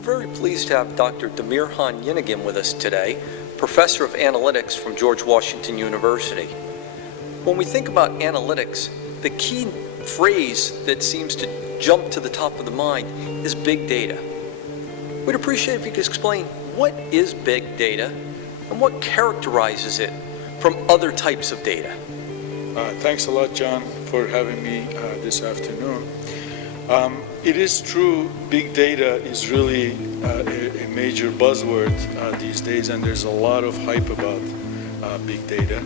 We're very pleased to have Dr. Demirhan Yenigan with us today, Professor of Analytics from George Washington University. When we think about analytics, the key phrase that seems to jump to the top of the mind is big data. We'd appreciate if you could explain what is big data and what characterizes it from other types of data. Thanks a lot, John, for having me this afternoon. It is true, big data is really a major buzzword these days, and there's a lot of hype about big data.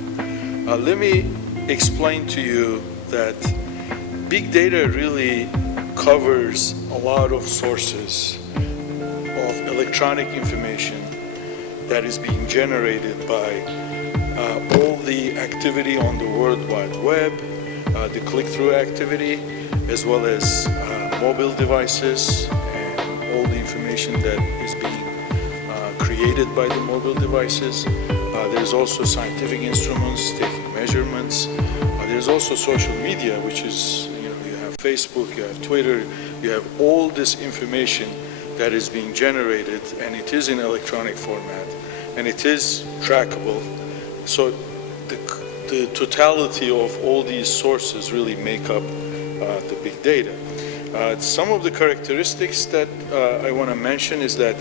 Let me explain to you that big data really covers a lot of sources of electronic information that is being generated by all the activity on the World Wide Web, the click-through activity, as well as mobile devices and all the information that is being created by the mobile devices. There's also scientific instruments taking measurements. There's also social media, which is, you have Facebook, you have Twitter, you have all this information that is being generated, and it is in electronic format, and it is trackable. So the totality of all these sources really make up the big data. Some of the characteristics that I want to mention is that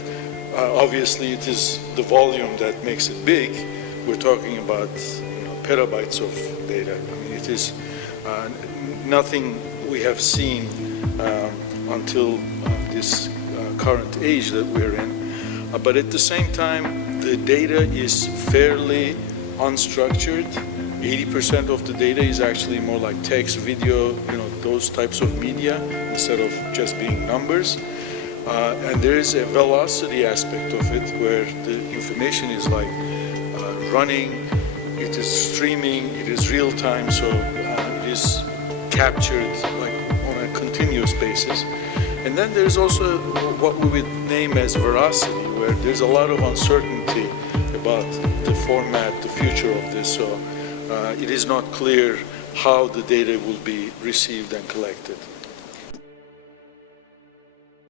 obviously it is the volume that makes it big. We're talking about petabytes of data. I mean, it is nothing we have seen until this current age that we're in. But at the same time, the data is fairly unstructured. 80% of the data is actually more like text, video, those types of media instead of just being numbers. And there is a velocity aspect of it where the information is like running, it is streaming, it is real time, so it is captured like on a continuous basis. And then there's also what we would name as veracity, where there's a lot of uncertainty about the format, the future of this. So it is not clear how the data will be received and collected.